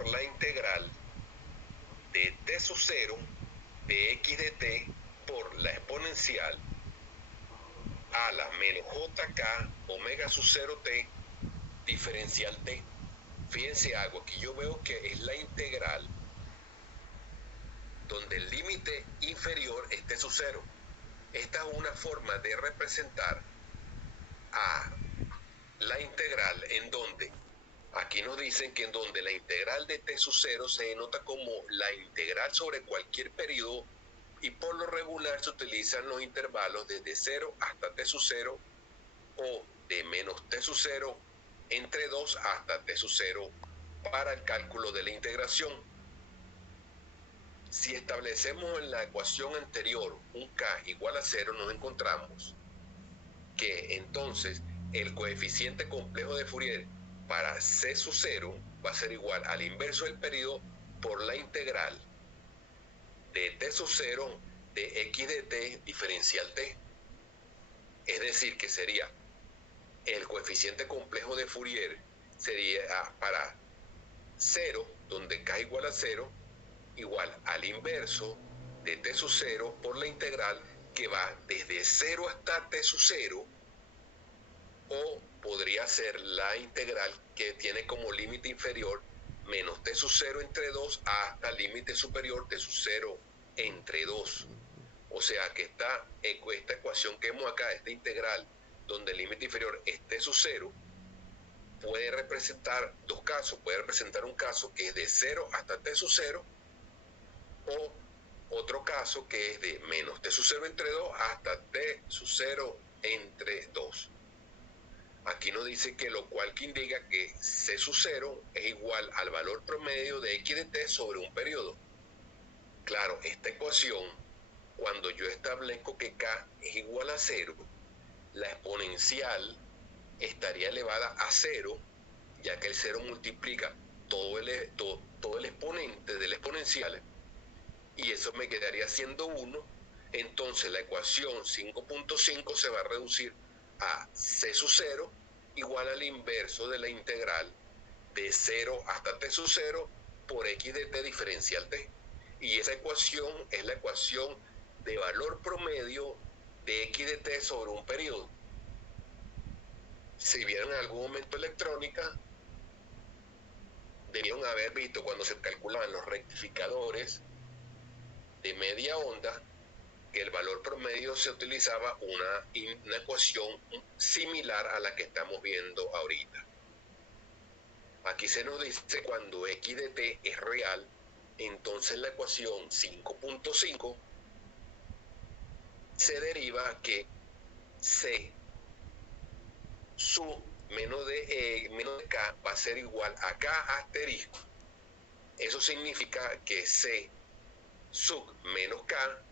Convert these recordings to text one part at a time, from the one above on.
por la integral de t sub 0 de x de t por la exponencial a la menos jk omega sub 0 t diferencial t. Fíjense algo, aquí yo veo que es la integral donde el límite inferior es t sub 0. Esta es una forma de representar a la integral en donde, aquí nos dicen que en donde la integral de t sub 0 se denota como la integral sobre cualquier periodo y por lo regular se utilizan los intervalos desde 0 hasta t sub 0 o de menos t sub 0 entre 2 hasta t sub 0 para el cálculo de la integración. Si establecemos en la ecuación anterior un k igual a 0, nos encontramos que entonces el coeficiente complejo de Fourier para c sub 0 va a ser igual al inverso del periodo por la integral de t sub 0 de x de t diferencial t. Es decir, que sería el coeficiente complejo de Fourier sería para 0, donde k igual a 0, igual al inverso de t sub 0 por la integral que va desde 0 hasta t sub 0, o podría ser la integral que tiene como límite inferior menos t sub 0 entre 2 hasta límite superior t sub 0 entre 2. O sea que esta ecuación que vemos acá, esta integral donde el límite inferior es t sub 0, puede representar dos casos. Puede representar un caso que es de 0 hasta t sub 0 o otro caso que es de menos t sub 0 entre 2 hasta t sub 0 entre 2. Aquí nos dice que lo cual que indica que c sub 0 es igual al valor promedio de x de t sobre un periodo. Claro, esta ecuación, cuando yo establezco que k es igual a 0, la exponencial estaría elevada a 0, ya que el 0 multiplica todo el exponente del exponencial, y eso me quedaría siendo 1. Entonces la ecuación 5.5 se va a reducir a c sub 0 igual al inverso de la integral de 0 hasta t sub 0 por x de t diferencial t. Y esa ecuación es la ecuación de valor promedio de x de t sobre un periodo. Si vieron en algún momento electrónica, debieron haber visto cuando se calculaban los rectificadores de media onda que el valor promedio se utilizaba una ecuación similar a la que estamos viendo ahorita. Aquí se nos dice cuando x de t es real, entonces la ecuación 5.5 se deriva que c sub menos de k va a ser igual a k asterisco. Eso significa que c sub menos k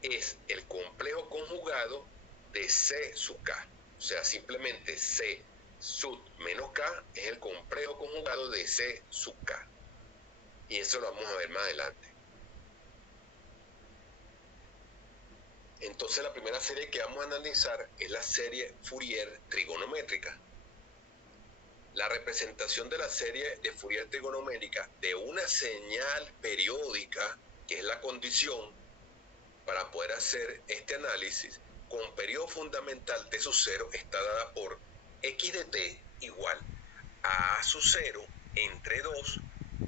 es el complejo conjugado de c sub k. O sea, simplemente c sub menos k es el complejo conjugado de c sub k. Y eso lo vamos a ver más adelante. Entonces la primera serie que vamos a analizar es la serie Fourier trigonométrica. La representación de la serie de Fourier trigonométrica de una señal periódica, que es la condición para poder hacer este análisis con periodo fundamental t sub 0, está dada por x de t igual a sub 0 entre 2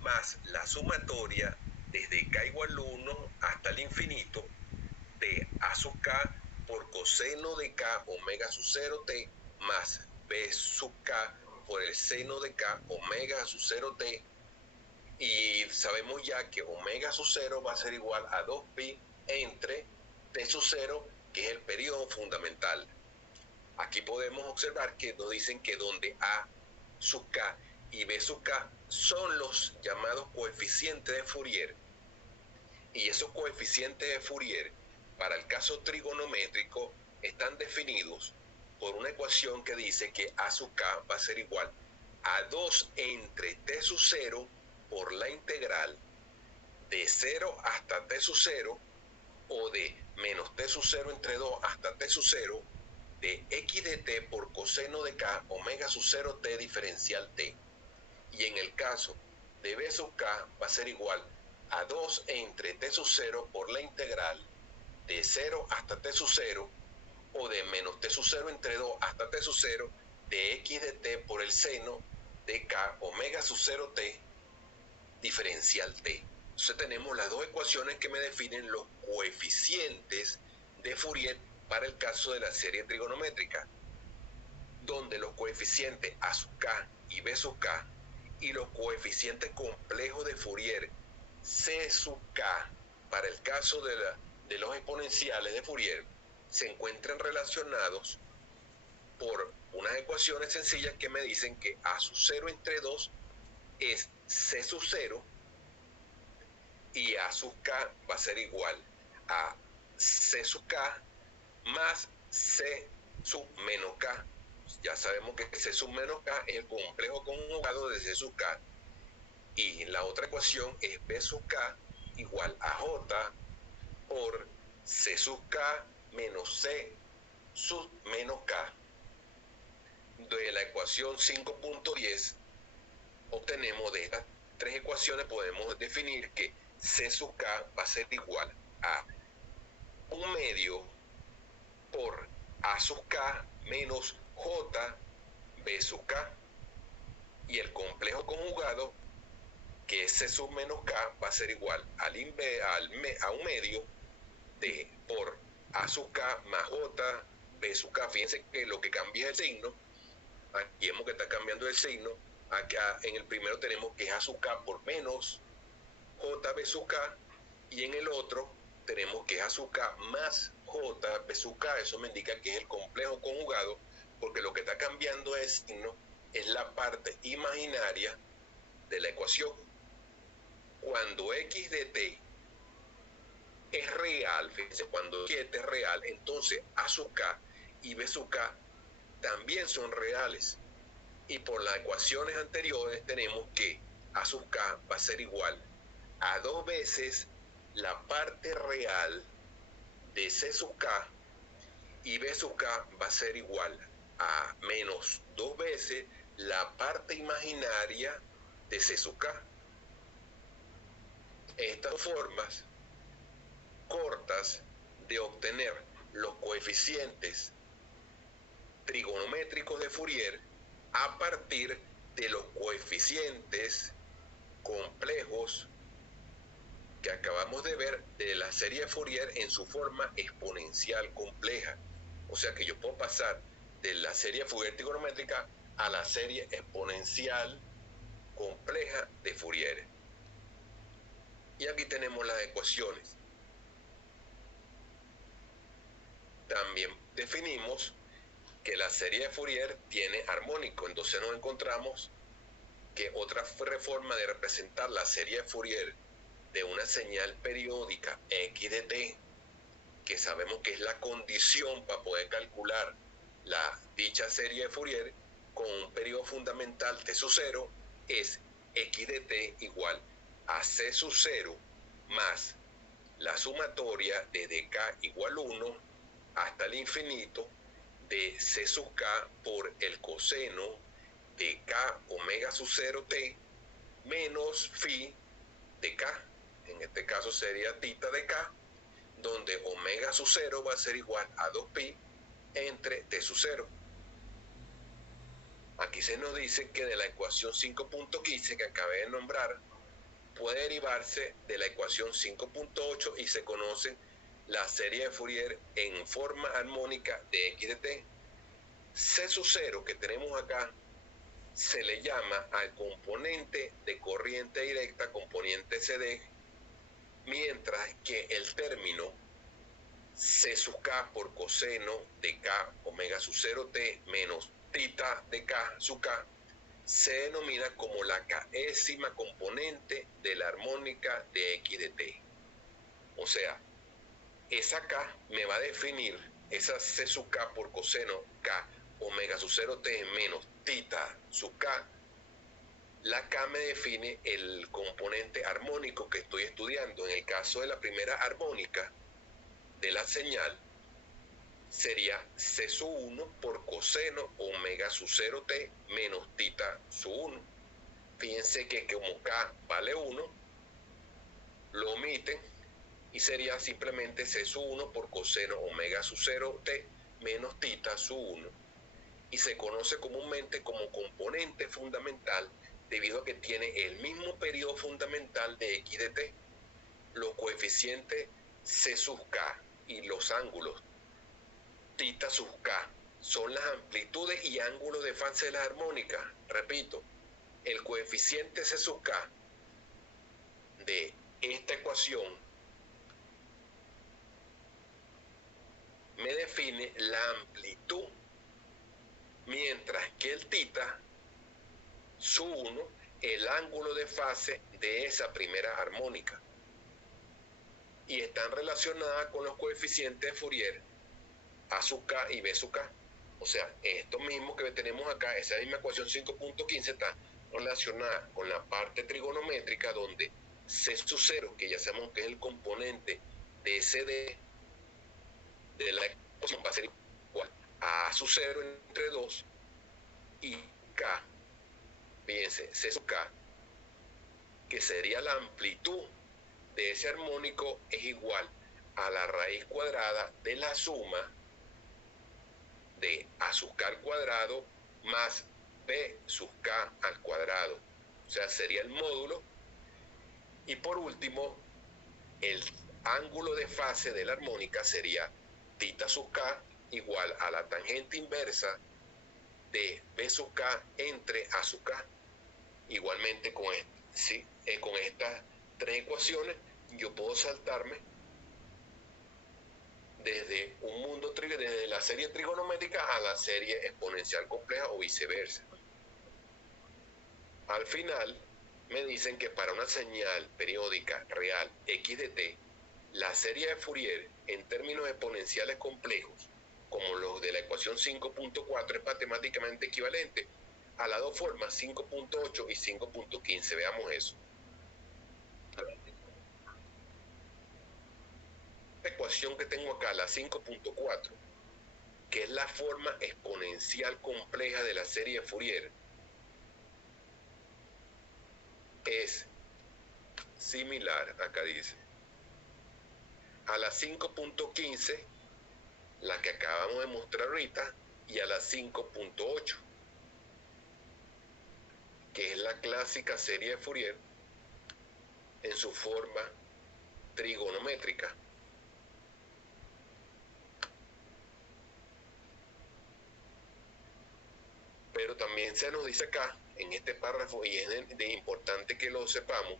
más la sumatoria desde k igual 1 hasta el infinito de a sub k por coseno de k omega sub 0 t más b sub k por el seno de k omega sub 0 t, y sabemos ya que omega sub 0 va a ser igual a 2pi entre t sub 0, que es el periodo fundamental. Aquí podemos observar que nos dicen que donde a sub k y b sub k son los llamados coeficientes de Fourier, y esos coeficientes de Fourier para el caso trigonométrico están definidos por una ecuación que dice que a sub k va a ser igual a 2 entre t sub 0 por la integral de 0 hasta t sub 0 o de menos t sub 0 entre 2 hasta t sub 0 de x de t por coseno de k omega sub 0 t diferencial t. Y en el caso de b sub k va a ser igual a 2 entre t sub 0 por la integral de 0 hasta t sub 0 o de menos t sub 0 entre 2 hasta t sub 0 de x de t por el seno de k omega sub 0 t diferencial t. Entonces tenemos las dos ecuaciones que me definen los coeficientes de Fourier para el caso de la serie trigonométrica, donde los coeficientes a sub k y b sub k y los coeficientes complejos de Fourier c sub k para el caso de los exponenciales de Fourier se encuentran relacionados por unas ecuaciones sencillas que me dicen que a sub 0 entre 2 es c sub 0 y a sub k va a ser igual a c sub k más c sub menos k. Ya sabemos que c sub menos k es el complejo conjugado de c sub k. Y la otra ecuación es b sub k igual a j por c sub k menos c sub menos k. De la ecuación 5.10 obtenemos de estas tres ecuaciones, podemos definir que c sub k va a ser igual a 1/2 por a sub k menos j b sub k, y el complejo conjugado que es c sub menos k va a ser igual a 1/2 de por a sub k más j b sub k. Fíjense que lo que cambia es el signo. Aquí vemos que está cambiando el signo. Acá en el primero tenemos que es a sub k por menos jb sub k, y en el otro tenemos que es a sub k más jb sub k. Eso me indica que es el complejo conjugado, porque lo que está cambiando el signo es la parte imaginaria de la ecuación. Cuando x de t es real, fíjense, cuando x de t es real, entonces a sub k y b sub k también son reales. Y por las ecuaciones anteriores tenemos que a sub k va a ser igual a 2 veces la parte real de c sub k, y b sub k va a ser igual a menos 2 veces la parte imaginaria de c sub k. Estas formas cortas de obtener los coeficientes trigonométricos de Fourier a partir de los coeficientes complejos que acabamos de ver de la serie de Fourier en su forma exponencial compleja. O sea que yo puedo pasar de la serie de Fourier trigonométrica a la serie exponencial compleja de Fourier. Y aquí tenemos las ecuaciones. También definimos que la serie de Fourier tiene armónico. Entonces nos encontramos que otra reforma de representar la serie de Fourier de una señal periódica x de t, que sabemos que es la condición para poder calcular dicha serie de Fourier con un periodo fundamental t sub 0, es x de t igual a c sub 0 más la sumatoria de dk igual 1 hasta el infinito de c sub k por el coseno de k omega sub 0 t menos phi de k. En este caso sería tita de k, donde omega sub 0 va a ser igual a 2pi entre t sub 0. Aquí se nos dice que de la ecuación 5.15 que acabé de nombrar puede derivarse de la ecuación 5.8 y se conoce la serie de Fourier en forma armónica de x de t. C sub 0 que tenemos acá se le llama al componente de corriente directa, componente CD, mientras que el término c sub k por coseno de k omega sub 0 t menos tita de k sub k se denomina como la késima componente de la armónica de x de t. O sea, esa k me va a definir, esa c sub k por coseno k omega sub 0 t menos tita sub k, la k me define el componente armónico que estoy estudiando. En el caso de la primera armónica de la señal, sería c sub 1 por coseno omega sub 0 t menos tita sub 1. Fíjense que como K vale 1, lo omiten y sería simplemente C sub 1 por coseno omega sub 0 t menos tita sub 1. Y se conoce comúnmente como componente fundamental debido a que tiene el mismo periodo fundamental de x de t. Los coeficientes C sub k y los ángulos tita sub k son las amplitudes y ángulos de fase de las armónicas. Repito, el coeficiente C sub k de esta ecuación me define la amplitud, mientras que el tita sub 1 el ángulo de fase de esa primera armónica, y están relacionadas con los coeficientes de Fourier A sub k y B sub k. O sea, esto mismo que tenemos acá, esa misma ecuación 5.15 está relacionada con la parte trigonométrica donde C sub 0, que ya sabemos que es el componente de CD de la ecuación, va a ser igual a A sub 0 entre 2 y K, fíjense, C sub K, que sería la amplitud de ese armónico, es igual a la raíz cuadrada de la suma de A sub K al cuadrado más B sub K al cuadrado. O sea, sería el módulo. Y por último, el ángulo de fase de la armónica sería tita sub K igual a la tangente inversa de B sub K entre A sub K. Igualmente con estas tres ecuaciones yo puedo saltarme desde un mundo desde la serie trigonométrica a la serie exponencial compleja o viceversa. Al final me dicen que para una señal periódica real x de t, la serie de Fourier en términos exponenciales complejos, como los de la ecuación 5.4, es matemáticamente equivalente a las dos formas 5.8 y 5.15. Veamos eso. La ecuación que tengo acá, la 5.4, que es la forma exponencial compleja de la serie de Fourier, es similar, acá dice, a la 5.15, la que acabamos de mostrar ahorita, y a la 5.8, que es la clásica serie de Fourier en su forma trigonométrica. Pero también se nos dice acá, en este párrafo, y es de importante que lo sepamos,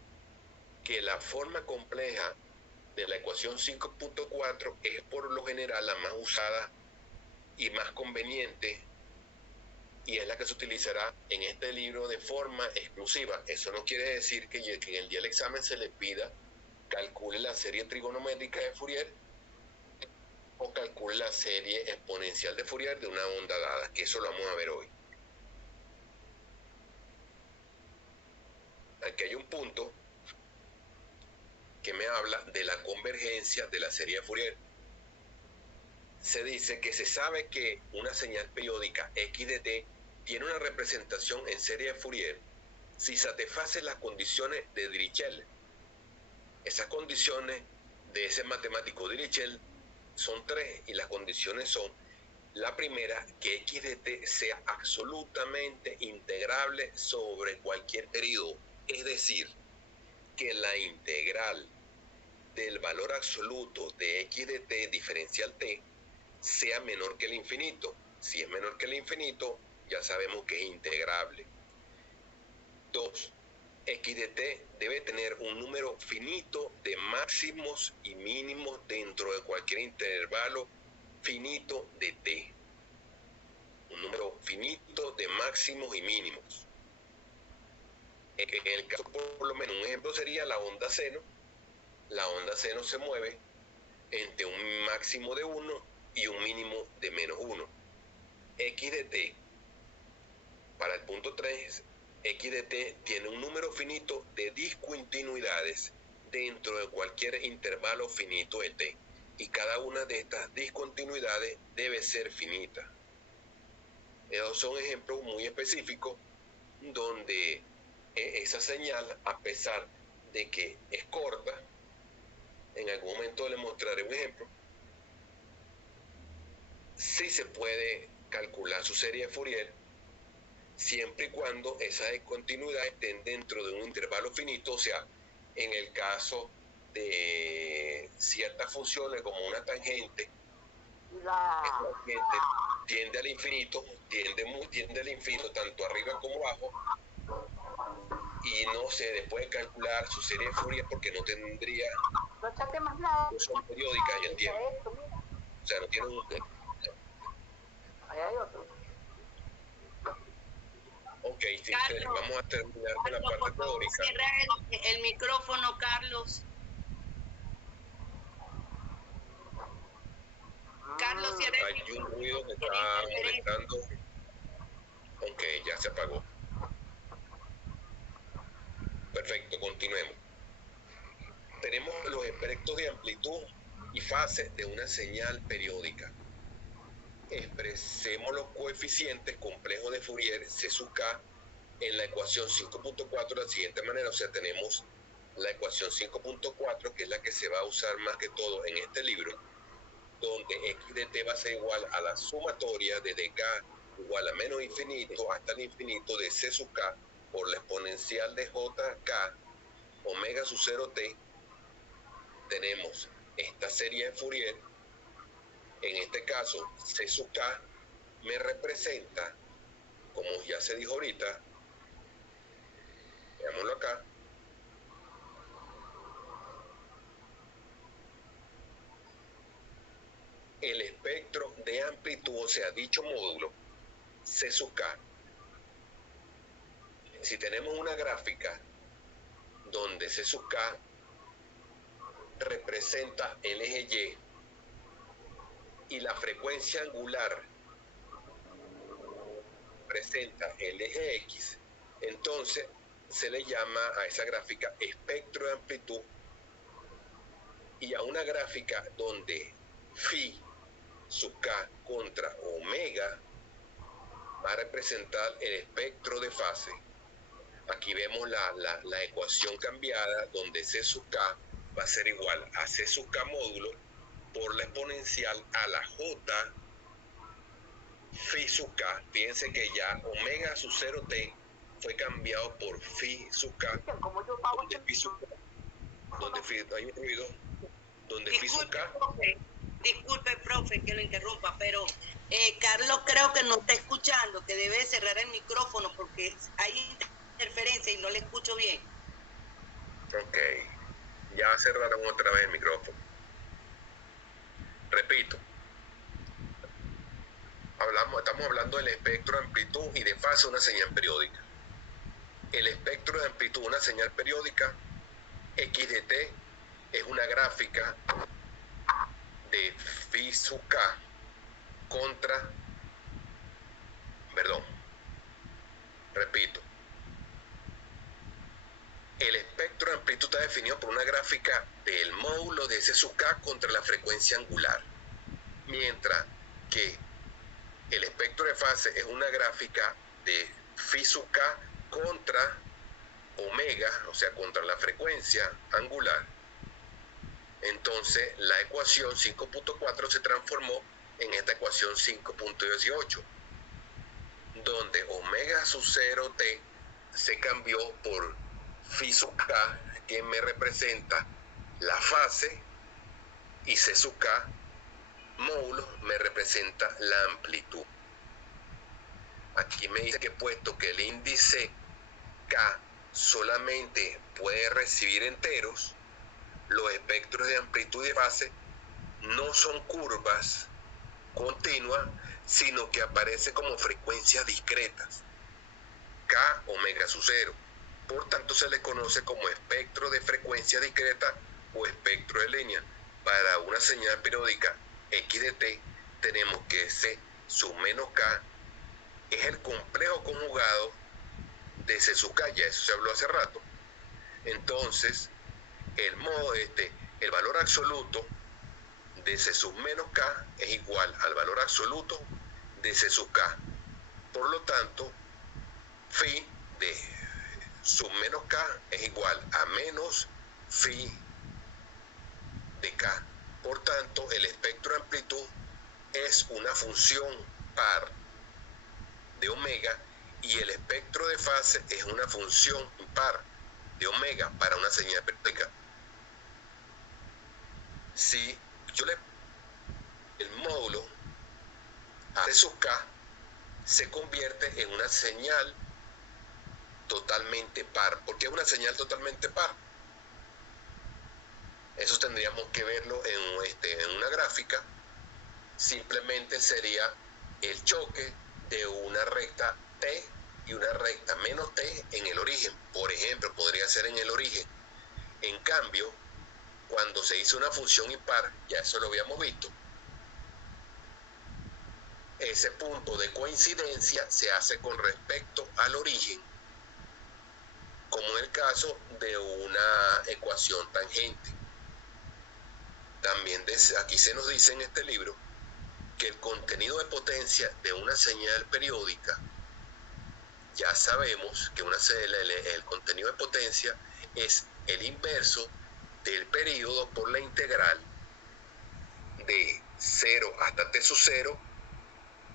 que la forma compleja de la ecuación 5.4 es por lo general la más usada y más conveniente, y es la que se utilizará en este libro de forma exclusiva. Eso no quiere decir que en el día del examen se le pida calcule la serie trigonométrica de Fourier o calcule la serie exponencial de Fourier de una onda dada, que eso lo vamos a ver hoy. Aquí hay un punto que me habla de la convergencia de la serie de Fourier. Se dice que se sabe que una señal periódica x de t tiene una representación en serie de Fourier si satisface las condiciones de Dirichlet. Esas condiciones de ese matemático Dirichlet son tres, y las condiciones son: la primera, que x de t sea absolutamente integrable sobre cualquier periodo, es decir, que la integral del valor absoluto de x de t diferencial t sea menor que el infinito. Si es menor que el infinito, ya sabemos que es integrable. 2. X de t debe tener un número finito de máximos y mínimos dentro de cualquier intervalo finito de t. Un número finito de máximos y mínimos. En el caso, por lo menos, un ejemplo sería la onda seno. La onda seno se mueve entre un máximo de 1 y un mínimo de menos 1. X de t, para el punto 3, x de t tiene un número finito de discontinuidades dentro de cualquier intervalo finito de t, y cada una de estas discontinuidades debe ser finita. Esos son ejemplos muy específicos donde esa señal, a pesar de que es corta, en algún momento le mostraré un ejemplo, sí se puede calcular su serie de Fourier siempre y cuando esas discontinuidades estén dentro de un intervalo finito, o sea, en el caso de ciertas funciones como una tangente, esta tangente tiende al infinito, tiende al infinito tanto arriba como abajo, y no se puede calcular su serie de Fourier porque no tendría función periódica en el tiempo. O sea, no tiene un... Ahí hay otro. Ok, sí, Carlos, vamos a terminar con la parte teórica. Cierra el micrófono, Carlos. Carlos, cierra el Hay micrófono. un ruido que está molestando. Ok, ya se apagó. Perfecto, continuemos. Tenemos los espectros de amplitud y fase de una señal periódica. Expresemos los coeficientes complejos de Fourier C sub K en la ecuación 5.4 de la siguiente manera. O sea, tenemos la ecuación 5.4, que es la que se va a usar más que todo en este libro, donde x de t va a ser igual a la sumatoria de dk igual a menos infinito hasta el infinito de c sub k por la exponencial de jk omega sub 0t. Tenemos esta serie de Fourier. En este caso, c sub k me representa, como ya se dijo ahorita, veámoslo acá, el espectro de amplitud, o sea, dicho módulo, C sub k. Si tenemos una gráfica donde C sub k representa el eje y la frecuencia angular presenta el eje X, entonces se le llama a esa gráfica espectro de amplitud, y a una gráfica donde phi sub k contra omega va a representar el espectro de fase. Aquí vemos la ecuación cambiada, donde C sub k va a ser igual a C sub k módulo por la exponencial a la J phi sub k. Fíjense que ya omega sub 0t fue cambiado por phi sub k, donde phi sub k, donde phi, hay un ruido, donde phi sub k. Disculpe, profe, que lo interrumpa, pero Carlos creo que no está escuchando, que debe cerrar el micrófono porque hay interferencia y no le escucho bien. Ok, ya cerraron otra vez el micrófono. Repito, estamos hablando del espectro de amplitud y de fase de una señal periódica. El espectro de amplitud de una señal periódica, x de t, es una gráfica de phi sub k contra, repito, el espectro de amplitud está definido por una gráfica del módulo de C sub k contra la frecuencia angular, mientras que el espectro de fase es una gráfica de phi sub k contra omega, o sea, contra la frecuencia angular. Entonces, la ecuación 5.4 se transformó en esta ecuación 5.18, donde omega sub 0t se cambió por phi sub k, que me representa la fase, y C sub k módulo me representa la amplitud. Aquí me dice que puesto que el índice k solamente puede recibir enteros, los espectros de amplitud y de fase no son curvas continuas, sino que aparecen como frecuencias discretas, k omega sub 0. Por tanto, se le conoce como espectro de frecuencia discreta o espectro de línea. Para una señal periódica x de t, tenemos que C sub menos k es el complejo conjugado de C sub k, ya eso se habló hace rato. Entonces, el valor absoluto de C sub menos k es igual al valor absoluto de C sub k. Por lo tanto, phi de sub menos k es igual a menos phi de k. Por tanto, el espectro de amplitud es una función par de omega y el espectro de fase es una función impar de omega para una señal periódica. Si yo le el módulo a C sub k se convierte en una señal totalmente par. ¿Por qué es una señal totalmente par? Eso tendríamos que verlo en una gráfica. Simplemente sería el choque de una recta T y una recta menos T en el origen. Por ejemplo, podría ser en el origen. En cambio, cuando se hizo una función impar, ya eso lo habíamos visto, ese punto de coincidencia se hace con respecto al origen, como en el caso de una ecuación tangente. También aquí se nos dice en este libro que el contenido de potencia de una señal periódica, ya sabemos que el contenido de potencia es el inverso del período por la integral de 0 hasta t sub 0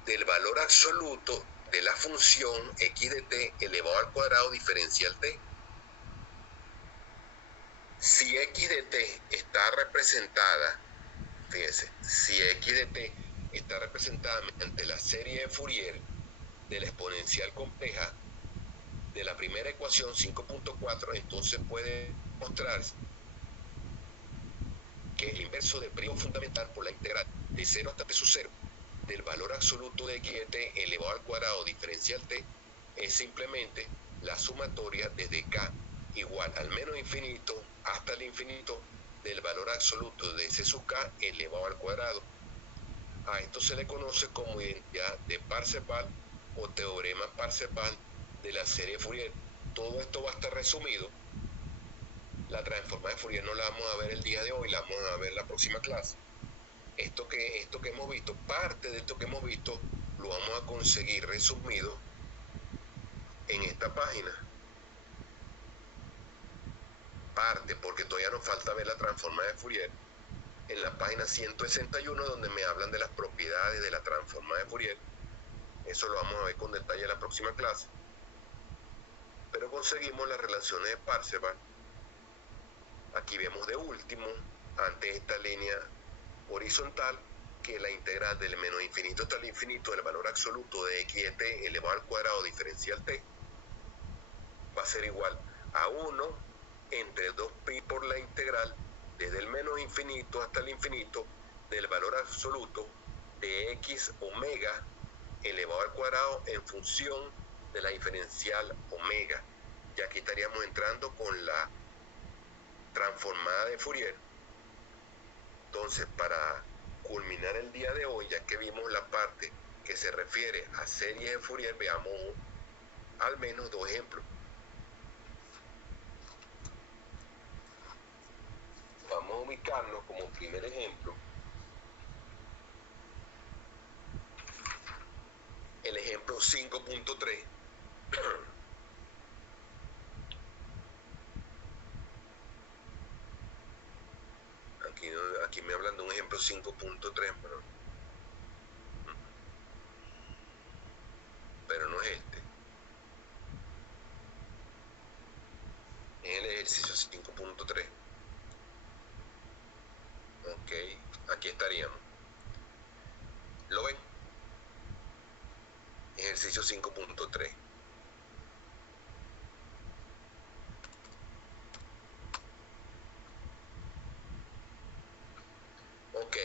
del valor absoluto de la función x de t elevado al cuadrado diferencial t. Si x de t está representada, fíjense, si x de t está representada mediante la serie de Fourier de la exponencial compleja de la primera ecuación 5.4, entonces puede mostrarse que el inverso del periodo fundamental por la integral de 0 hasta t sub 0 del valor absoluto de x de t elevado al cuadrado diferencial t es simplemente la sumatoria desde k igual al menos infinito hasta el infinito del valor absoluto de c sub k elevado al cuadrado. A esto se le conoce como identidad de Parseval o teorema Parseval de la serie Fourier. Todo esto va a estar resumido. La transformada de Fourier no la vamos a ver el día de hoy, la vamos a ver la próxima clase. Esto que hemos visto, parte de esto que hemos visto, lo vamos a conseguir resumido en esta página. Parte, porque todavía nos falta ver la transformada de Fourier en la página 161, donde me hablan de las propiedades de la transformada de Fourier. Eso lo vamos a ver con detalle en la próxima clase. Pero conseguimos las relaciones de Parseval. Aquí vemos de último, ante esta línea horizontal, que la integral del menos infinito hasta el infinito del valor absoluto de x de t elevado al cuadrado diferencial t va a ser igual a 1 entre 2pi por la integral desde el menos infinito hasta el infinito del valor absoluto de x omega elevado al cuadrado en función de la diferencial omega. Y aquí estaríamos entrando con la transformada de Fourier. Entonces, para culminar el día de hoy, ya que vimos la parte que se refiere a series de Fourier, veamos al menos dos ejemplos. Vamos a ubicarnos como primer ejemplo el ejemplo 5.3. Aquí me hablan de un ejemplo 5.3, pero no es este. Es el ejercicio 5.3. Ok, aquí estaríamos. ¿Lo ven? Ejercicio 5.3. Ok.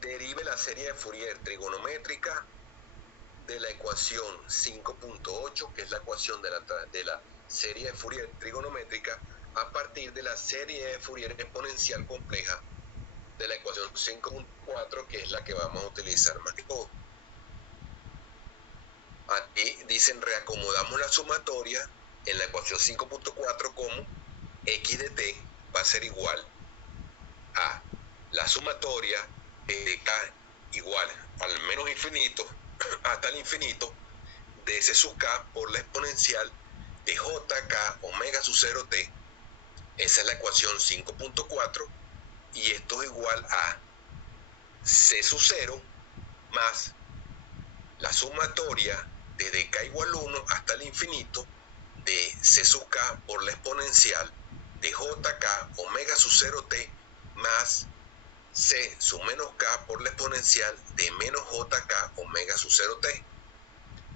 Derive la serie de Fourier trigonométrica de la ecuación 5.8, que es la ecuación de la serie de Fourier trigonométrica, a partir de la serie de Fourier exponencial compleja de la ecuación 5.4, que es la que vamos a utilizar más que todo. Aquí dicen reacomodamos la sumatoria en la ecuación 5.4 como x de t va a ser igual a la sumatoria de k igual al menos infinito hasta el infinito de c sub k por la exponencial de jk omega sub 0t. Esa es la ecuación 5.4 y esto es igual a c sub 0 más la sumatoria desde k igual 1 hasta el infinito de c sub k por la exponencial de jk omega sub 0t más c sub menos k por la exponencial de menos jk omega sub 0t.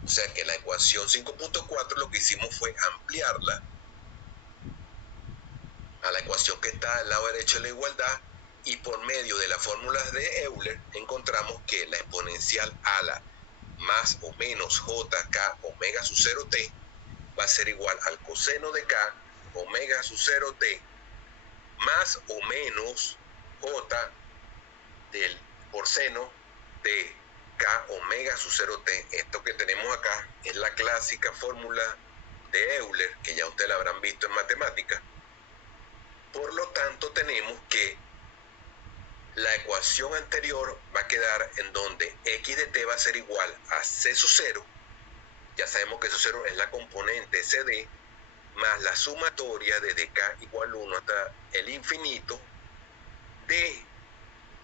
O sea que la ecuación 5.4 lo que hicimos fue ampliarla a la ecuación que está al lado derecho de la igualdad, y por medio de las fórmulas de Euler encontramos que la exponencial a la más o menos jk omega sub 0t va a ser igual al coseno de k omega sub 0t más o menos j del por seno de k omega sub 0t. Esto que tenemos acá es la clásica fórmula de Euler, que ya ustedes la habrán visto en matemáticas. Por lo tanto, tenemos que la ecuación anterior va a quedar en donde x de t va a ser igual a c sub 0. Ya sabemos que c sub 0 es la componente cd, más la sumatoria desde k igual 1 hasta el infinito de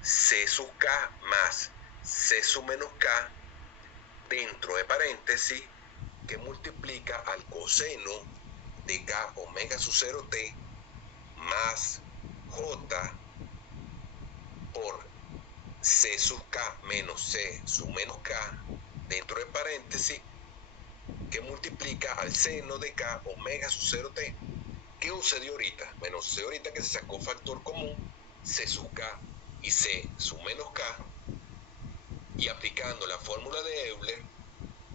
c sub k más c sub menos k dentro de paréntesis, que multiplica al coseno de k omega sub 0t más j por c sub k menos c sub menos k dentro de paréntesis, que multiplica al seno de k omega sub 0t. ¿Qué sucedió ahorita? Bueno, sucedió ahorita que se sacó factor común c sub k y c sub menos k, y aplicando la fórmula de Euler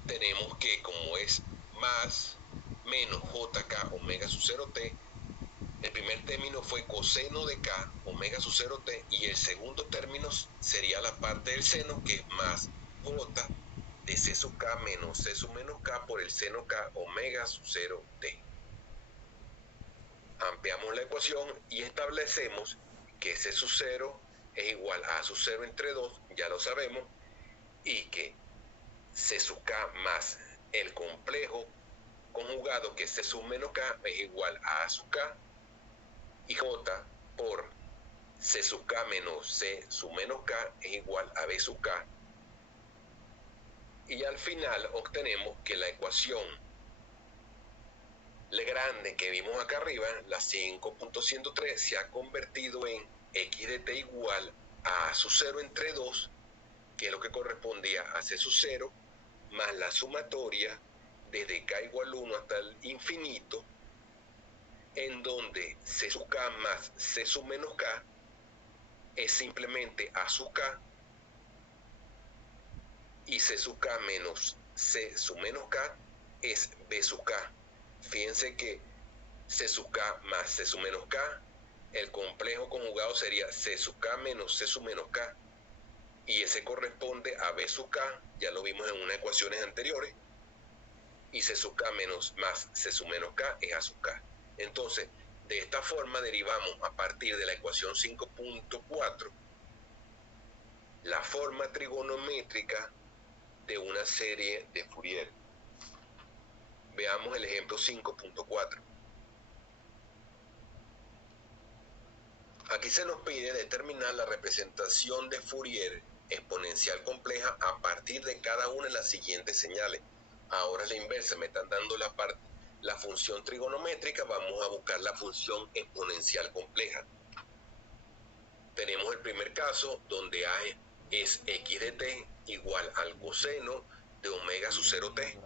tenemos que, como es más menos jk omega sub 0t, el primer término fue coseno de k omega sub 0t, y el segundo término sería la parte del seno, que es más j de c sub k menos c sub menos k por el seno k omega sub 0t. Ampliamos la ecuación y establecemos que c sub 0 es igual a sub 0 entre 2, ya lo sabemos, y que c sub k más el complejo conjugado, que es c sub menos k, es igual a sub k, y j por c sub k menos c sub menos k es igual a b sub k. Y al final obtenemos que la ecuación grande que vimos acá arriba, la 5.103, se ha convertido en x de t igual a sub 0 entre 2, que es lo que correspondía a c sub 0, más la sumatoria desde k igual 1 hasta el infinito, en donde c sub k más c sub menos k es simplemente a sub k, y c sub k menos c sub menos k es b sub k. Fíjense que c sub k más c sub menos k, el complejo conjugado sería c sub k menos c sub menos k, y ese corresponde a b sub k, ya lo vimos en unas ecuaciones anteriores, y c sub k menos más c sub menos k es a sub k. Entonces, de esta forma derivamos a partir de la ecuación 5.4 la forma trigonométrica de una serie de Fourier. Veamos el ejemplo 5.4. Aquí se nos pide determinar la representación de Fourier exponencial compleja a partir de cada una de las siguientes señales. Ahora es la inversa, me están dando la función trigonométrica, vamos a buscar la función exponencial compleja. Tenemos el primer caso donde A es x de t igual al coseno de omega sub 0t.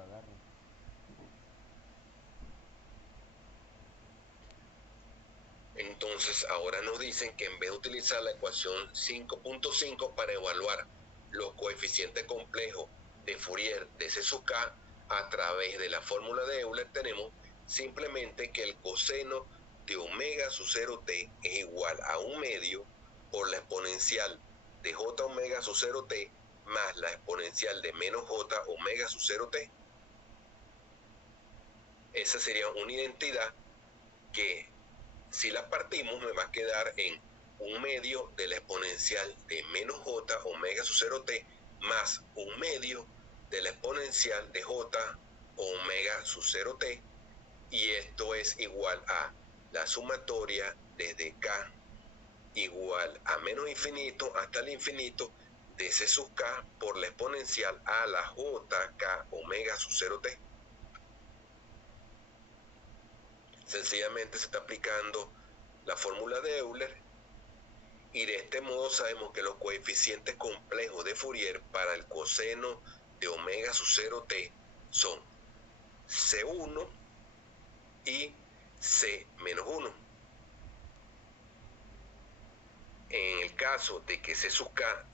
Entonces ahora nos dicen que en vez de utilizar la ecuación 5.5 para evaluar los coeficientes complejos de Fourier de c sub k a través de la fórmula de Euler, tenemos simplemente que el coseno de omega sub 0t es igual a 1/2 por la exponencial de j omega sub 0t más la exponencial de menos j omega sub 0t. Esa sería una identidad que, si la partimos, me va a quedar en 1/2 de la exponencial de menos j omega sub 0t más 1/2 de la exponencial de j omega sub 0t, y esto es igual a la sumatoria desde K igual a menos infinito hasta el infinito de C sub K por la exponencial a la JK omega sub 0T. Sencillamente se está aplicando la fórmula de Euler y de este modo sabemos que los coeficientes complejos de Fourier para el coseno de omega sub 0T son C1 y C menos 1. En el caso de que C sub K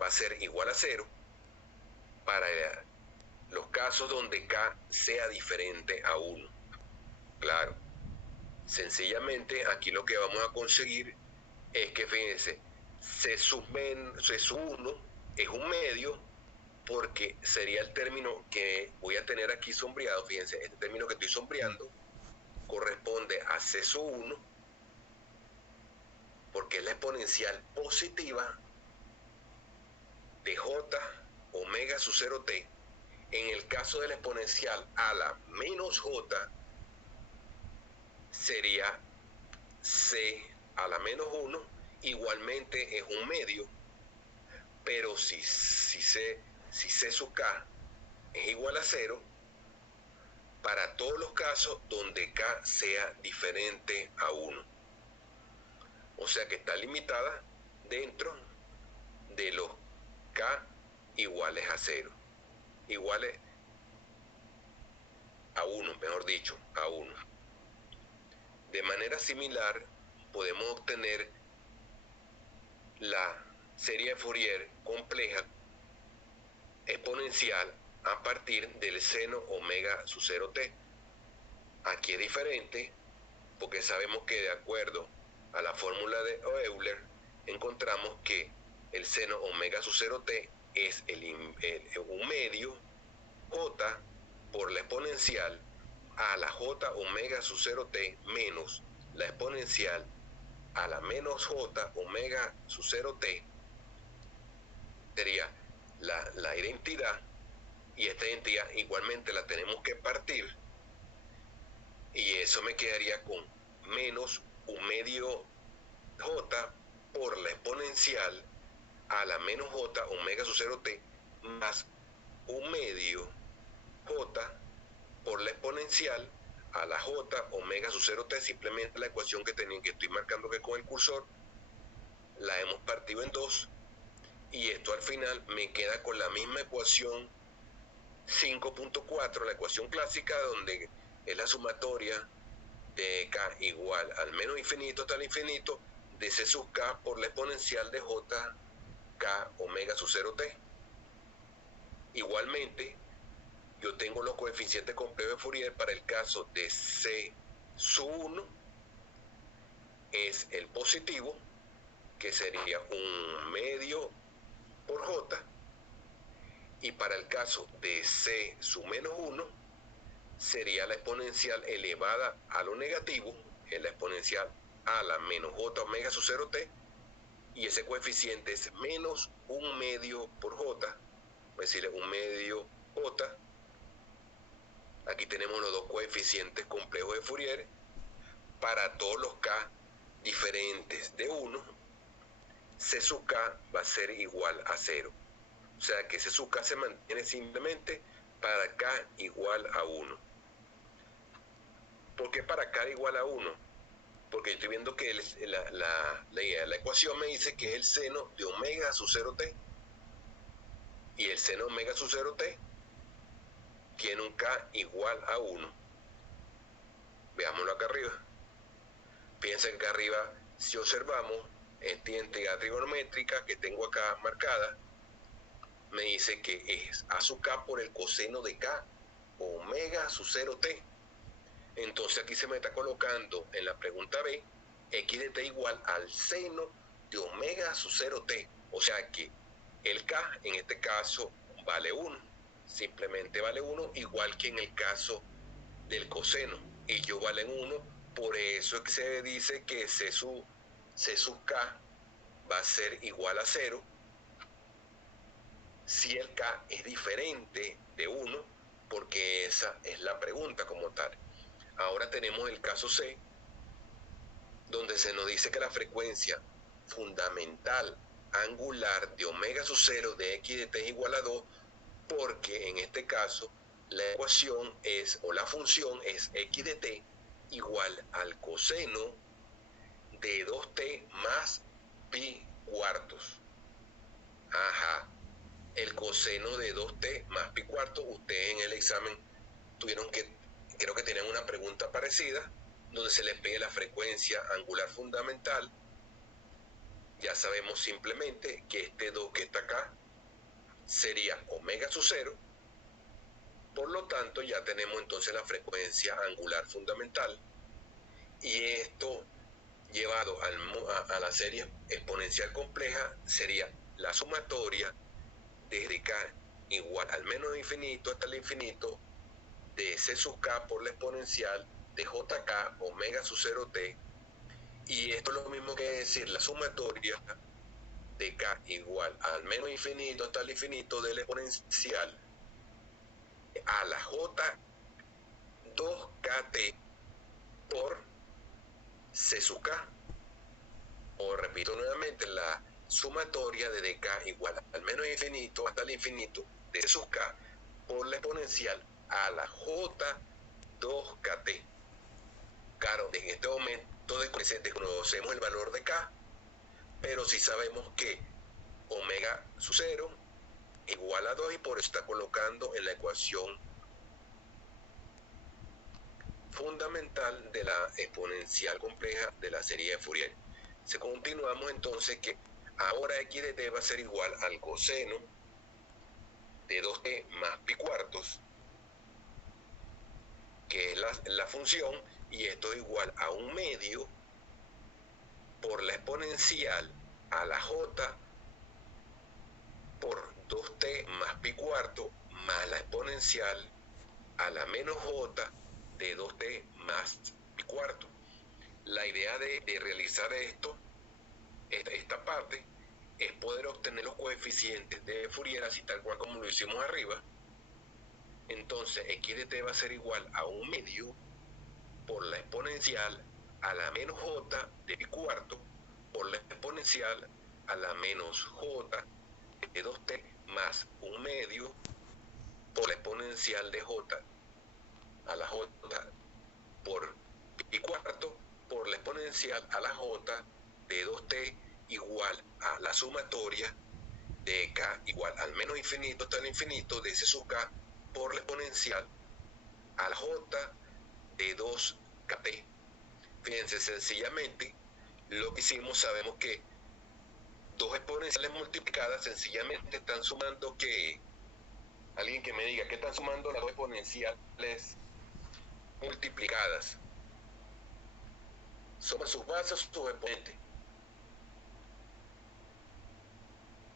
va a ser igual a 0, para los casos donde K sea diferente a 1. Claro, sencillamente aquí lo que vamos a conseguir es que, fíjense, C sub 1 es un medio, porque sería el término que voy a tener aquí sombreado. Fíjense, este término que estoy sombreando corresponde a C sub 1, porque es la exponencial positiva de J omega sub 0T. En el caso de la exponencial a la menos J, sería C a la menos 1, igualmente es un medio, pero si C sub K es igual a 0, para todos los casos donde K sea diferente a 1. O sea que está limitada dentro de los K iguales a 0, iguales a 1, mejor dicho, a 1. De manera similar, podemos obtener la serie de Fourier compleja exponencial a partir del seno omega sub 0T. Aquí es diferente porque sabemos que de acuerdo a la fórmula de Euler encontramos que el seno omega sub 0T es un medio J por la exponencial a la J omega sub 0T menos la exponencial a la menos J omega sub 0T. Sería la identidad, y esta identidad igualmente la tenemos que partir, y eso me quedaría con menos un medio J por la exponencial a la menos J omega sub 0T más un medio J por la exponencial a la J omega sub 0T. Simplemente la ecuación que estoy marcando que con el cursor la hemos partido en dos, y esto al final me queda con la misma ecuación 5.4, la ecuación clásica, donde es la sumatoria de K igual al menos infinito hasta el infinito de C sub K por la exponencial de J K omega sub 0T. Igualmente, yo tengo los coeficientes complejos de Fourier para el caso de C sub 1, es el positivo, que sería un medio por J, y para el caso de C sub menos 1 sería la exponencial elevada a lo negativo, es la exponencial a la menos J omega sub 0T, y ese coeficiente es menos un medio por J, voy a decirle un medio J. Aquí tenemos los dos coeficientes complejos de Fourier para todos los K diferentes de 1. C sub K va a ser igual a 0. O sea que C sub K se mantiene simplemente para K igual a 1. ¿Por qué para K igual a 1? Porque yo estoy viendo que la ecuación me dice que es el seno de omega sub 0T. Y el seno de omega sub 0T tiene un K igual a 1. Veámoslo acá arriba. Piensen que arriba, si observamos esta identidad trigonométrica que tengo acá marcada, me dice que es A sub K por el coseno de K omega sub 0T. Entonces aquí se me está colocando en la pregunta B x de t igual al seno de omega sub 0T. O sea que el K en este caso vale 1. Simplemente vale 1, igual que en el caso del coseno. Ellos valen 1, por eso es que se dice que C sub K va a ser igual a 0 si el K es diferente de 1, porque esa es la pregunta como tal. Ahora tenemos el caso C, donde se nos dice que la frecuencia fundamental angular de omega sub 0 de x de t es igual a 2, porque en este caso la ecuación es, o la función es x de t igual al coseno de 2t más pi cuartos. Ajá, el coseno de 2t más pi cuartos. Ustedes en el examen tuvieron que, creo que tenían una pregunta parecida, donde se les pide la frecuencia angular fundamental. Ya sabemos simplemente que este 2 que está acá sería omega sub 0. Por lo tanto, ya tenemos entonces la frecuencia angular fundamental. Y esto, llevado a la serie exponencial compleja, sería la sumatoria desde k igual al menos infinito hasta el infinito de c sub k por la exponencial de jk omega sub 0t. Y esto es lo mismo que decir la sumatoria de k igual al menos infinito hasta el infinito de la exponencial a la j 2kt por c sub k. O repito nuevamente, la sumatoria de dk igual al menos infinito hasta el infinito de c sub k por la exponencial a la j 2kt. Claro, en este momento desconocemos el valor de k, pero sí sabemos que omega sub 0 igual a 2, y por eso está colocando en la ecuación fundamental de la exponencial compleja de la serie de Fourier. Se continuamos entonces que ahora x de t va a ser igual al coseno de 2t más pi cuartos, que es la función, y esto es igual a 1/2 por la exponencial a la j por 2t más pi cuarto más la exponencial a la menos j de 2t más pi cuarto. La idea de realizar esta parte, es poder obtener los coeficientes de Fourier así tal cual como lo hicimos arriba. Entonces x de t va a ser igual a 1/2 por la exponencial a la menos j de pi cuarto por la exponencial a la menos j de 2t más 1/2 por la exponencial de j a la j por pi cuarto por la exponencial a la j de 2t igual a la sumatoria de k igual al menos infinito hasta el infinito de c sub k por la exponencial a la j de 2kt. Fíjense, sencillamente lo que hicimos, sabemos que dos exponenciales multiplicadas sencillamente están sumando, que alguien que me diga, ¿qué están sumando las dos exponenciales multiplicadas? ¿Suman sus bases o sus exponentes?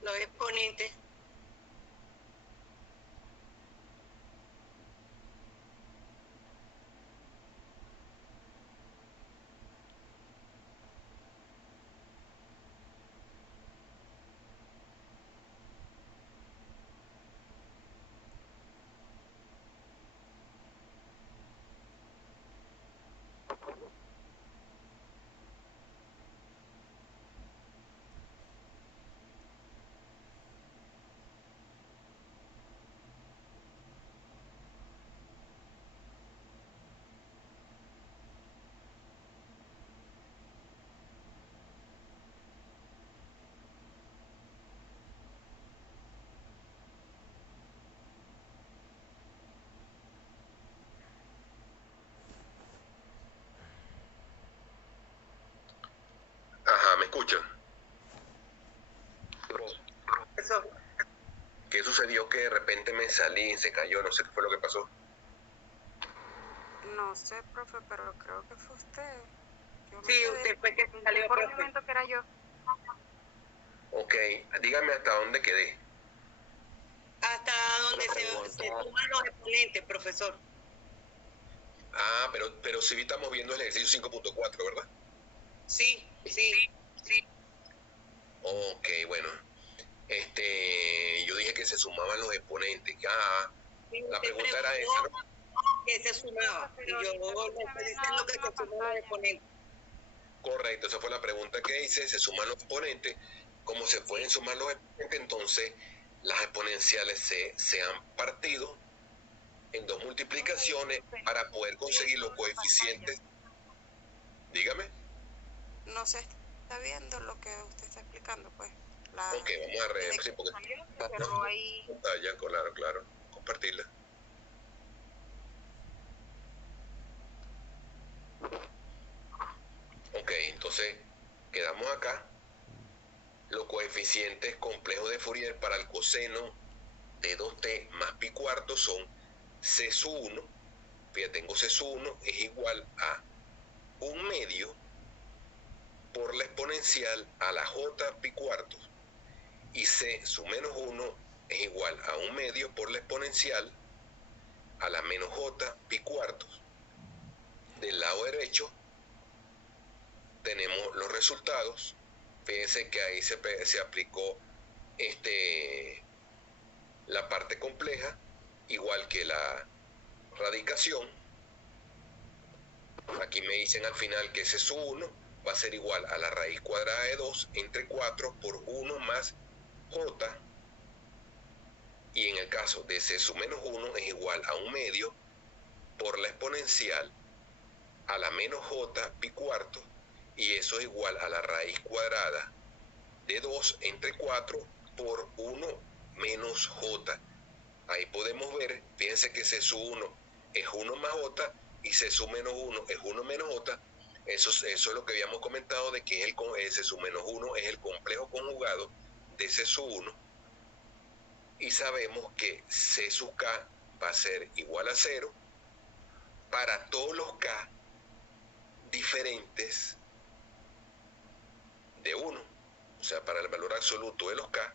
Los exponentes. Ajá, ¿me escuchan? Eso. ¿Qué sucedió? Que de repente me salí y se cayó, no sé qué fue lo que pasó. No sé, profe, pero creo que fue usted. Sí, usted fue que salió, por un profe. momento que era yo. Ok, dígame hasta dónde quedé. Hasta donde se suman los exponentes, profesor. Ah, pero sí estamos viendo el ejercicio 5.4, ¿verdad? Sí. Ok, bueno. Yo dije que se sumaban los exponentes. Ah, La Te pregunta era esa, preguntó ¿no? que se sumaba. Y yo le estoy diciendo que se sumaba el exponente. Correcto, esa fue la pregunta que hice. Se suman los exponentes. Como se pueden sumar los exponentes, entonces las exponenciales se han partido en dos multiplicaciones para poder conseguir los coeficientes. Dígame. No se está viendo lo que usted está explicando, pues. Ok, vamos a rever, sí, porque Cerró ahí. pantalla, claro, compartirla. Ok, entonces quedamos acá. Los coeficientes complejos de Fourier para el coseno de 2t más pi cuarto son c sub 1. Fíjate, tengo c sub 1 es igual a 1 medio por la exponencial a la j pi cuartos, y c sub menos 1 es igual a 1 medio por la exponencial a la menos j pi cuartos. Del lado derecho tenemos los resultados. Fíjense que ahí se aplicó la parte compleja, igual que la radicación. Aquí me dicen al final que c sub 1 va a ser igual a la raíz cuadrada de 2 entre 4 por 1 más j, y en el caso de c sub menos 1 es igual a 1 medio por la exponencial a la menos j pi cuarto, y eso es igual a la raíz cuadrada de 2 entre 4 por 1 menos j. Ahí podemos ver, fíjense que c sub 1 es 1 más j y c sub menos 1 es 1 menos j. Eso es lo que habíamos comentado, de que c sub menos 1 es el complejo conjugado de c sub 1, y sabemos que c sub k va a ser igual a 0 para todos los k diferentes de 1, o sea, para el valor absoluto de los k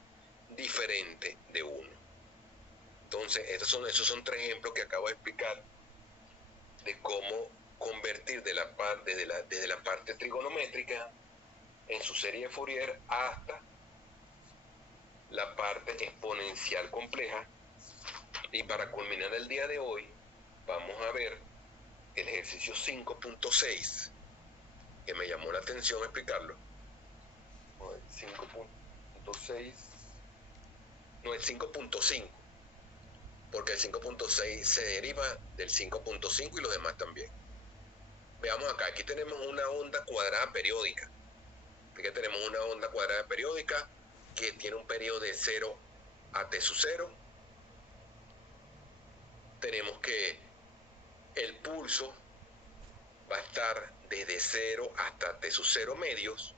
diferente de 1. Entonces, esos son tres ejemplos que acabo de explicar de cómo convertir desde la parte trigonométrica en su serie de Fourier hasta la parte exponencial compleja. Y para culminar el día de hoy, vamos a ver el ejercicio 5.6, que me llamó la atención explicarlo. 5.6, no, el 5.5, porque el 5.6 se deriva del 5.5 y los demás también. Veamos acá, aquí tenemos una onda cuadrada periódica. Aquí tenemos una onda cuadrada periódica que tiene un periodo de 0 a t sub 0. Tenemos que el pulso va a estar desde 0 hasta t sub 0 medios.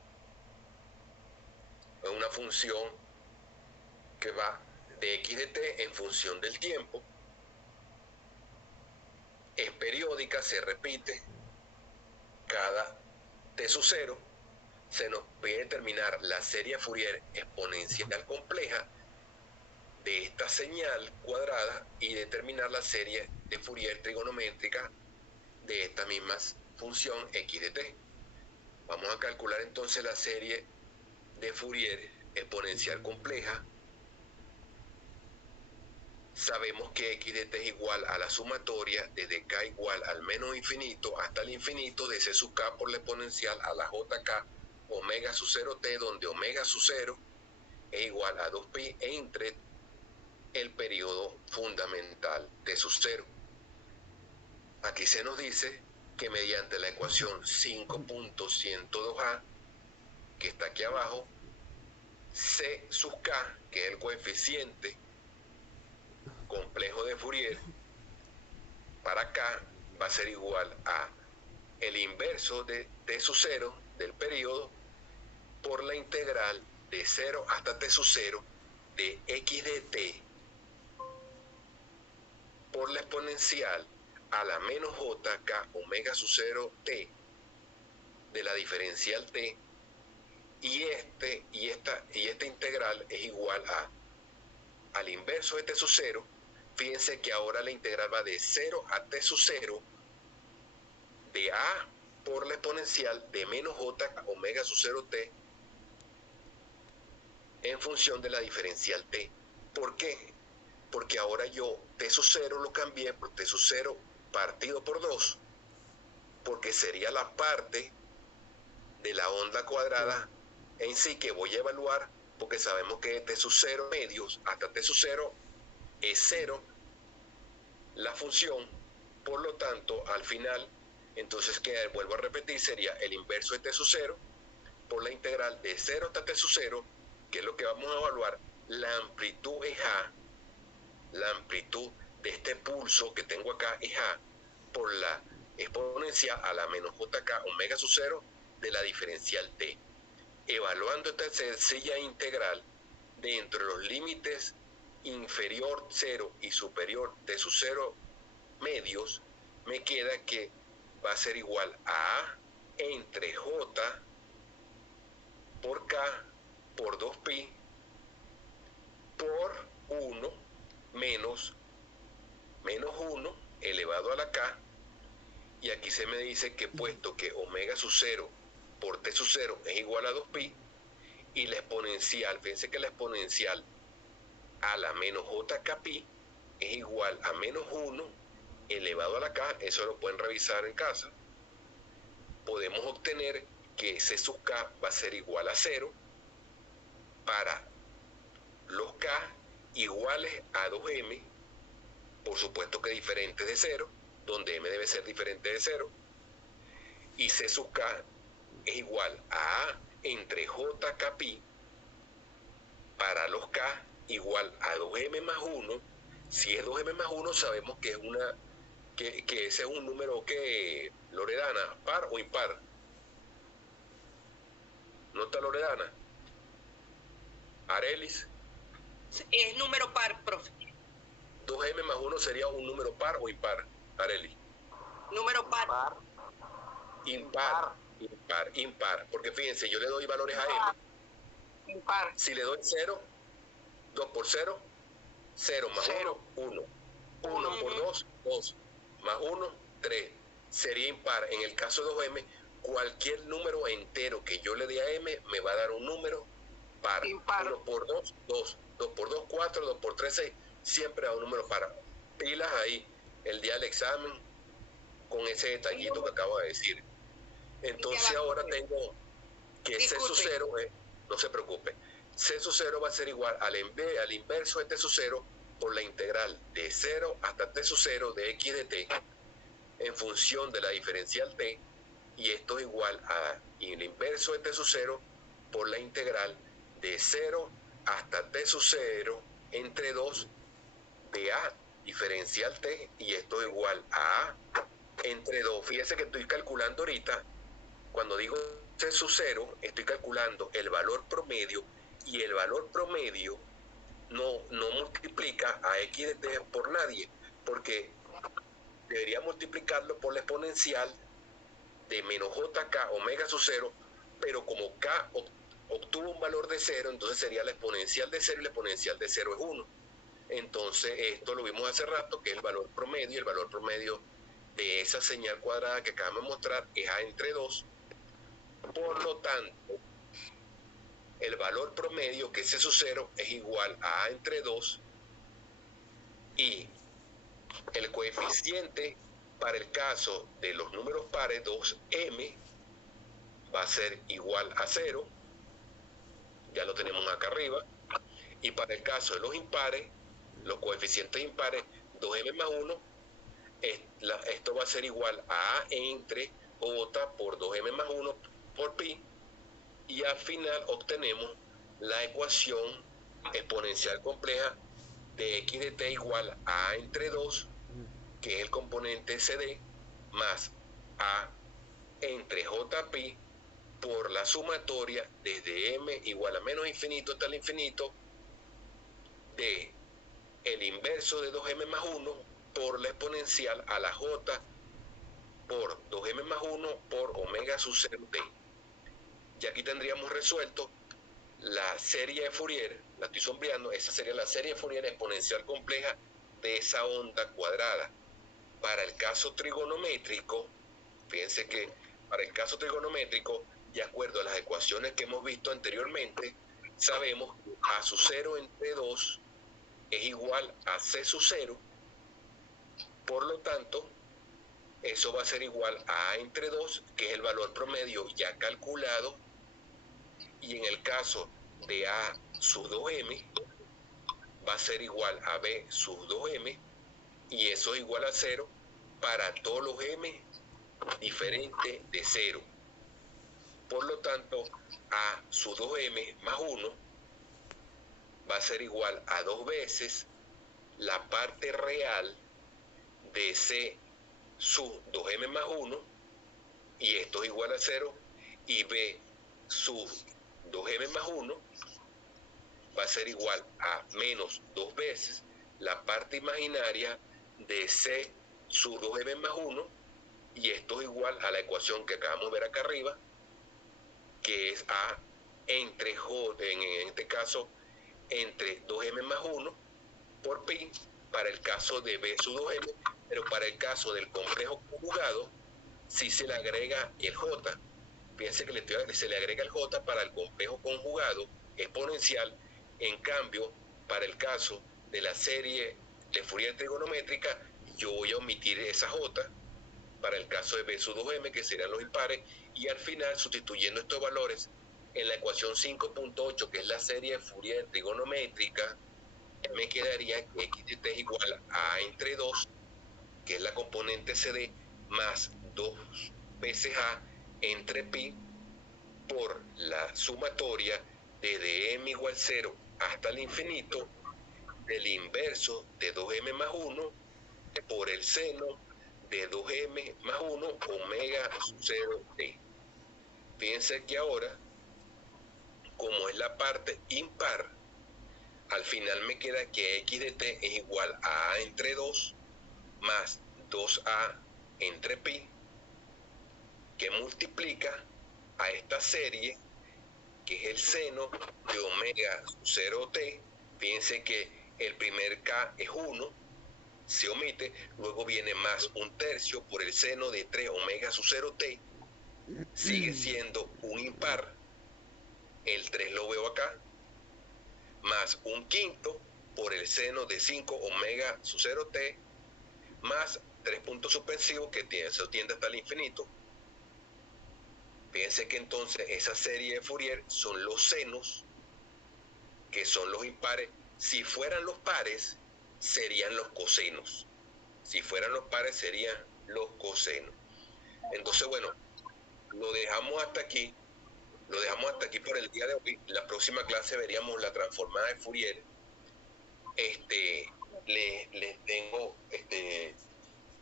Es una función que va de x de t en función del tiempo. Es periódica, se repite cada t sub 0. Se nos puede determinar la serie de Fourier exponencial compleja de esta señal cuadrada y determinar la serie de Fourier trigonométrica de esta misma función x de t. Vamos a calcular entonces la serie de Fourier exponencial compleja. Sabemos que x de t es igual a la sumatoria desde k igual al menos infinito hasta el infinito de c sub k por la exponencial a la jk omega sub 0t, donde omega sub 0 es igual a 2pi entre el periodo fundamental t sub 0. Aquí se nos dice que mediante la ecuación 5.102a, que está aquí abajo, c sub k, que es el coeficiente complejo de Fourier, para k va a ser igual a el inverso de t sub 0 del periodo por la integral de 0 hasta t sub 0 de x de t por la exponencial a la menos jk omega sub 0 t de la diferencial t, y esta integral es igual al inverso de t sub 0. Fíjense que ahora la integral va de 0 a t sub 0 de a por la exponencial de menos j omega sub 0 t en función de la diferencial t. ¿Por qué? porque ahora yo T sub 0 lo cambié por T sub 0 partido por 2, porque sería la parte de la onda cuadrada en sí que voy a evaluar, porque sabemos que de T sub 0 medios hasta T sub 0 es 0 la función, por lo tanto, al final, entonces que vuelvo a repetir, sería el inverso de T sub 0 por la integral de 0 hasta T sub 0, que es lo que vamos a evaluar. La amplitud es A, la amplitud de este pulso que tengo acá es A, por la exponencial a la menos JK omega sub 0 de la diferencial T. Evaluando esta sencilla integral dentro de los límites inferior 0 y superior T sub 0 medios, me queda que va a ser igual a A entre J por K por 2pi por 1 menos 1 elevado a la K, y aquí se me dice que puesto que omega sub 0 por T sub 0 es igual a 2pi, y la exponencial, fíjense que la exponencial a la menos JK pi es igual a menos 1 elevado a la K, eso lo pueden revisar en casa, podemos obtener que C sub K va a ser igual a 0 para los K iguales a 2m, por supuesto que diferentes de 0, donde m debe ser diferente de 0, y C sub K es igual a A entre JK pi para los K igual a 2m más 1. Si es 2m más 1 sabemos que es que ese es un número que, Loredana, par o impar. ¿No está Loredana? Arelis. Es número par, profe. 2m más 1 sería un número par o impar, Arelis. Número par. Impar. Porque fíjense, yo le doy valores a m. Impar. Si le doy 0, 2 por 0, 0 más 1, 1 por 2, 2, más 1, 3. Sería impar. En el caso de 2m, cualquier número entero que yo le dé a m me va a dar un número par. Impar. 1 por 2, 2. 2 por 2, 4. 2 por 3, 6. Siempre da un número par. Pilas ahí el día del examen con ese detallito que acabo de decir. Entonces ahora tengo que C sub 0, no se preocupe, C sub 0 va a ser igual al inverso de T sub 0 por la integral de 0 hasta T sub 0 de x de t en función de la diferencial t, y esto es igual a el inverso de T sub 0 por la integral de 0 hasta T sub 0 entre 2 de A diferencial t, y esto es igual a A entre 2. Fíjense que estoy calculando ahorita, cuando digo C sub 0, estoy calculando el valor promedio, y el valor promedio no multiplica a x de t por nadie, porque debería multiplicarlo por la exponencial de menos JK omega sub 0, pero como K obtuvo un valor de 0, entonces sería la exponencial de 0, y la exponencial de 0 es 1. Entonces esto lo vimos hace rato, que es el valor promedio, y el valor promedio de esa señal cuadrada que acabamos de mostrar es A entre 2. Por lo tanto, el valor promedio, que es C sub 0, es igual a A entre 2, y el coeficiente para el caso de los números pares, 2m, va a ser igual a 0, ya lo tenemos acá arriba, y para el caso de los impares, los coeficientes impares, 2m más 1, esto va a ser igual a A entre J por 2m más 1 por pi, y al final obtenemos la ecuación exponencial compleja de x de t igual a A entre 2, que es el componente CD, más A entre J pi por la sumatoria desde m igual a menos infinito hasta el infinito de el inverso de 2m más 1 por la exponencial a la j por 2m más 1 por omega sub 0 t. Y aquí tendríamos resuelto la serie de Fourier, la estoy sombreando, esa sería la serie de Fourier exponencial compleja de esa onda cuadrada. Para el caso trigonométrico, fíjense que para el caso trigonométrico, de acuerdo a las ecuaciones que hemos visto anteriormente, sabemos que A sub 0 entre 2 es igual a C sub 0. Por lo tanto, eso va a ser igual a A entre 2, que es el valor promedio ya calculado. Y en el caso de A sub 2m, va a ser igual a B sub 2m, y eso es igual a 0 para todos los m diferentes de 0. Por lo tanto, A sub 2m más 1 va a ser igual a 2 veces la parte real de C sub 2m más 1, y esto es igual a 0, y B sub 2m más 1 va a ser igual a menos 2 veces la parte imaginaria de C sub 2m más 1, y esto es igual a la ecuación que acabamos de ver acá arriba, que es A entre J, en este caso, entre 2m más 1 por pi, para el caso de B sub 2m, pero para el caso del complejo conjugado, si se le agrega el J. Fíjense que se le agrega el J para el complejo conjugado exponencial. En cambio, para el caso de la serie de Fourier trigonométrica, yo voy a omitir esa J para el caso de B sub 2m, que serían los impares, y al final, sustituyendo estos valores en la ecuación 5.8, que es la serie de Fourier trigonométrica, me quedaría que x de t es igual a A entre 2, que es la componente CD, más 2 veces A entre pi, por la sumatoria de m igual 0 hasta el infinito del inverso de 2m más 1 por el seno de 2m más 1 omega sub 0 t. Fíjense que ahora, como es la parte impar, al final me queda que x de t es igual a A entre 2 más 2A entre pi, que multiplica a esta serie, que es el seno de omega sub 0t. Fíjense que el primer k es 1, se omite, luego viene más 1/3 por el seno de 3 omega sub 0t, sigue siendo un impar, el 3 lo veo acá, más 1/5 por el seno de 5 omega sub 0t, más 3 puntos suspensivos que se tiende hasta el infinito. Fíjense que entonces esa serie de Fourier son los senos, que son los impares. Si fueran los pares, serían los cosenos. Si fueran los pares, serían los cosenos. Entonces, bueno, lo dejamos hasta aquí. Lo dejamos hasta aquí por el día de hoy. La próxima clase veríamos la transformada de Fourier. Les tengo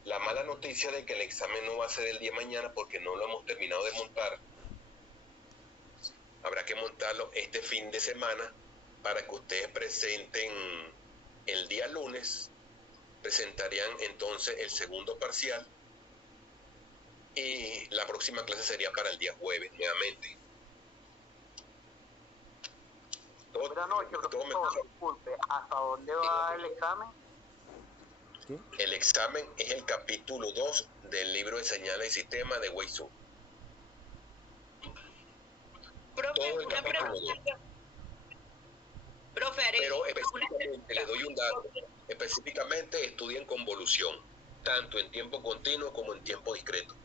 la mala noticia de que el examen no va a ser el día de mañana porque no lo hemos terminado de montar. Habrá que montarlo este fin de semana para que ustedes presenten el día lunes. Presentarían entonces el segundo parcial y la próxima clase sería para el día jueves nuevamente. Buenas noches, profesor. Disculpe, ¿hasta dónde va el examen? El examen es el capítulo 2 del libro de señales y sistemas de Wei Su. Profe, Todo el una capítulo 2. pregunta. Profe, Pero específicamente le doy un dato. Específicamente estudien convolución, tanto en tiempo continuo como en tiempo discreto.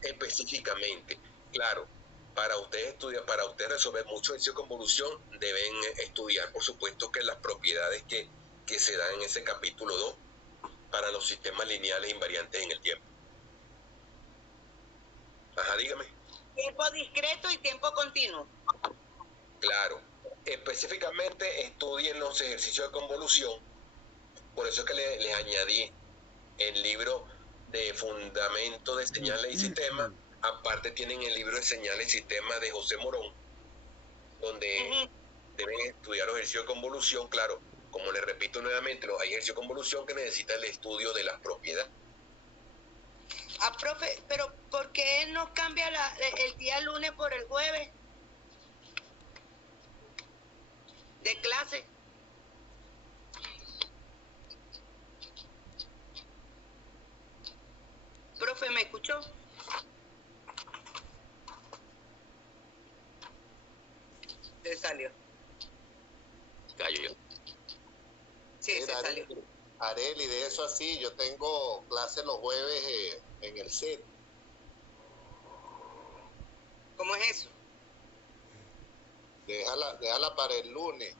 Específicamente, claro, para ustedes estudiar, para ustedes resolver mucho ejercicio de convolución, deben estudiar, por supuesto, que las propiedades que se dan en ese capítulo 2 para los sistemas lineales invariantes en el tiempo. Ajá, dígame. Tiempo discreto y tiempo continuo. Claro. Específicamente estudien los ejercicios de convolución. Por eso es que les añadí el libro de Fundamento de Señales y Sistemas. Aparte tienen el libro de Señales y Sistemas de José Morón, donde deben estudiar los ejercicios de convolución. Claro, como les repito nuevamente, hay ejercicios de convolución que necesitan el estudio de las propiedades. Ah, profe, pero ¿por qué no cambia el día lunes por el jueves de clase? Profe, ¿me escuchó? Se salió. Gallo. Sí, se Mira, salió. Areli, de eso así, yo tengo clase los jueves en el set. ¿Cómo es eso? Déjala para el lunes.